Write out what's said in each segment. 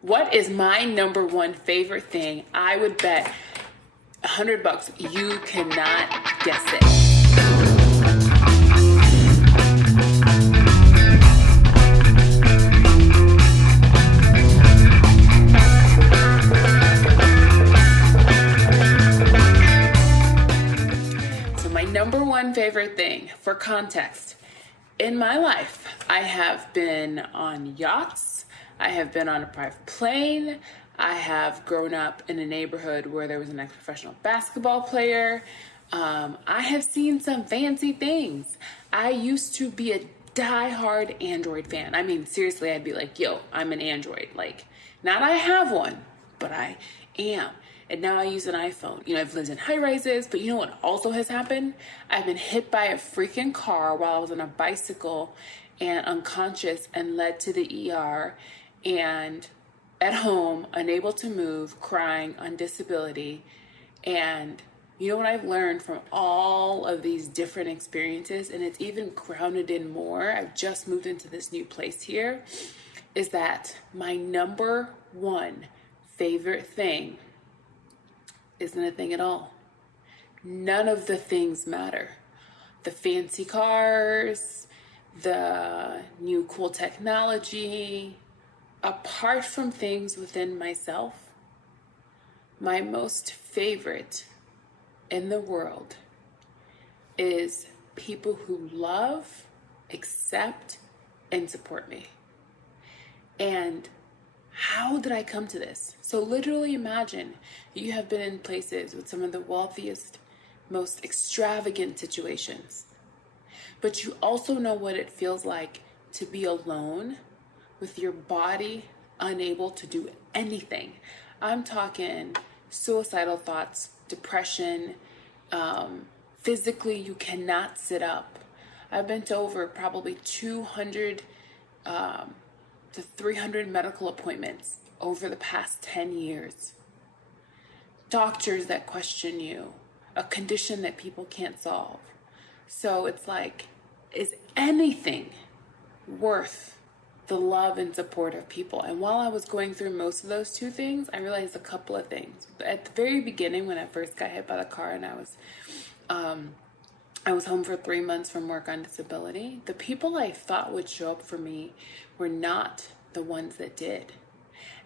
What is my number one favorite thing? I would bet $100 you cannot guess it. So my number one favorite thing, for context, in my life, I have been on yachts, I have been on a private plane, I have grown up in a neighborhood where there was an ex-professional basketball player. I have seen some fancy things. I used to be a die-hard Android fan. I mean, seriously, I'd be like, yo, I'm an Android. Like, not I have one, but I am. And now I use an iPhone. You know, I've lived in high rises, but you know what also has happened? I've been hit by a freaking car while I was on a bicycle and unconscious and led to the ER and at home, unable to move, crying, on disability. And you know what I've learned from all of these different experiences, and it's even grounded in more, I've just moved into this new place here, is that my number one favorite thing isn't a thing at all. None of the things matter. The fancy cars, the new cool technology, apart from things within myself, my most favorite in the world is people who love, accept, and support me. And how did I come to this? So literally imagine you have been in places with some of the wealthiest, most extravagant situations, but you also know what it feels like to be alone with your body unable to do anything. I'm talking suicidal thoughts, depression, physically you cannot sit up. I've been to over probably 200 to 300 medical appointments over the past 10 years. Doctors that question you, a condition that people can't solve. So it's like, is anything worth the love and support of people? And while I was going through most of those two things, I realized a couple of things. At the very beginning, when I first got hit by the car and I was home for 3 months from work on disability, the people I thought would show up for me were not the ones that did.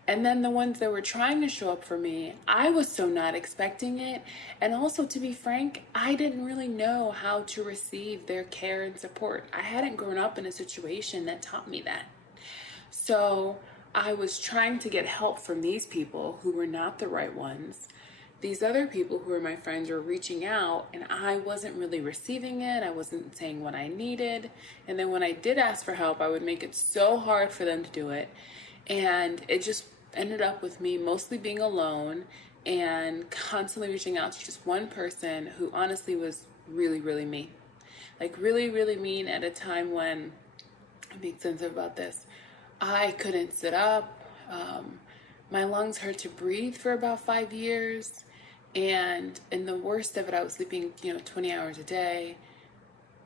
And then the ones that were trying to show up for me, I was so not expecting it. And also, to be frank, I didn't really know how to receive their care and support. I hadn't grown up in a situation that taught me that. So I was trying to get help from these people who were not the right ones. These other people who were my friends were reaching out, and I wasn't really receiving it. I wasn't saying what I needed. And then when I did ask for help, I would make it so hard for them to do it. And it just ended up with me mostly being alone and constantly reaching out to just one person who honestly was really, really mean. Like really, really mean at a time when, I'm being sensitive about this, I couldn't sit up. My lungs hurt to breathe for about 5 years. And in the worst of it, I was sleeping, 20 hours a day.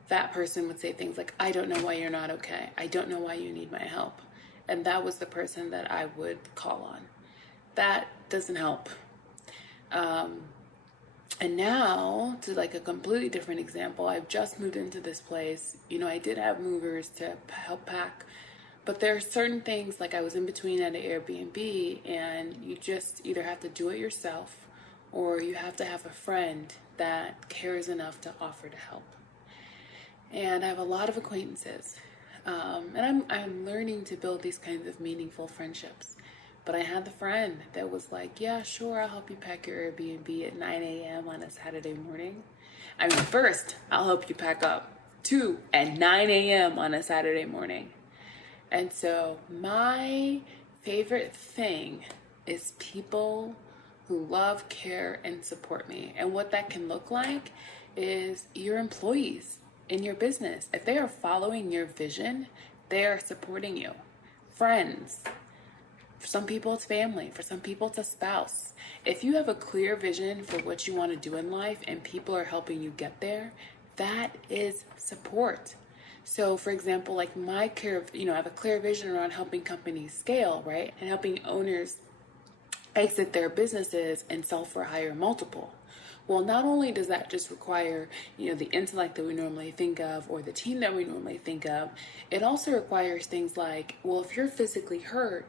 That person would say things like, I don't know why you're not okay. I don't know why you need my help. And that was the person that I would call on. That doesn't help. And now, to like a completely different example, I've just moved into this place. I did have movers to help pack. But there are certain things, like I was in between at an Airbnb, and you just either have to do it yourself or you have to have a friend that cares enough to offer to help. And I have a lot of acquaintances. And I'm learning to build these kinds of meaningful friendships. But I had the friend that was like, yeah, sure, I'll help you pack your Airbnb at 9 a.m. on a Saturday morning. I mean, first, I'll help you pack up. 2, at 9 a.m. on a Saturday morning. And so my favorite thing is people who love, care, and support me. And what that can look like is your employees in your business. If they are following your vision, they are supporting you. Friends. For some people, it's family. For some people, it's a spouse. If you have a clear vision for what you want to do in life and people are helping you get there, that is support. So for example, like my clear, I have a clear vision around helping companies scale, right? And helping owners exit their businesses and sell for a higher multiple. Well, not only does that just require, the intellect that we normally think of or the team that we normally think of, it also requires things like, well, if you're physically hurt,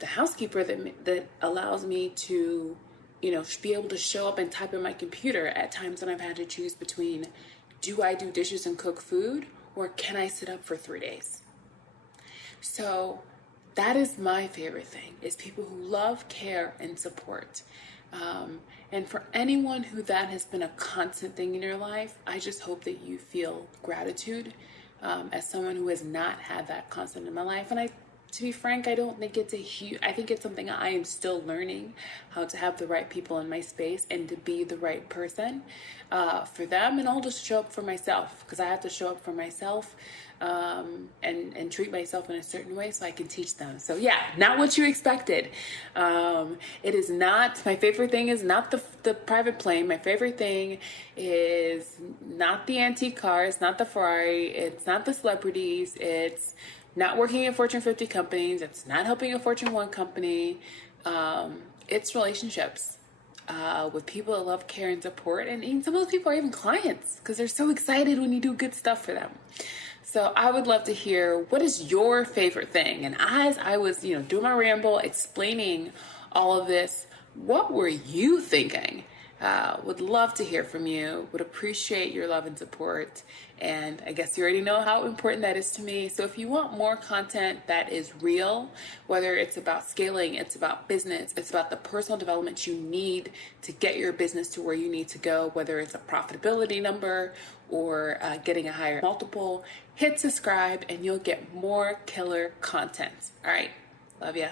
the housekeeper that allows me to, be able to show up and type in my computer at times when I've had to choose between, do I do dishes and cook food, or can I sit up for 3 days? So that is my favorite thing, is people who love, care, and support. And for anyone who that has been a constant thing in your life, I just hope that you feel gratitude, as someone who has not had that constant in my life. And to be frank, I don't think it's I think it's something I am still learning, how to have the right people in my space and to be the right person for them. And I'll just show up for myself, because I have to show up for myself, and treat myself in a certain way so I can teach them. So yeah, not what you expected. It is not, my favorite thing is not the private plane. My favorite thing is not the antique car. It's not the Ferrari. It's not the celebrities. It's not working in Fortune 50 companies. It's not helping a Fortune 1 company. It's relationships with people that love, care, and support. And even some of those people are even clients, because they're so excited when you do good stuff for them. So I would love to hear, what is your favorite thing? And as I was, doing my ramble, explaining all of this, what were you thinking? Would love to hear from you. Would appreciate your love and support. And I guess you already know how important that is to me. So if you want more content that is real, whether it's about scaling, it's about business, it's about the personal development you need to get your business to where you need to go, whether it's a profitability number or getting a higher multiple, hit subscribe and you'll get more killer content. All right. Love ya.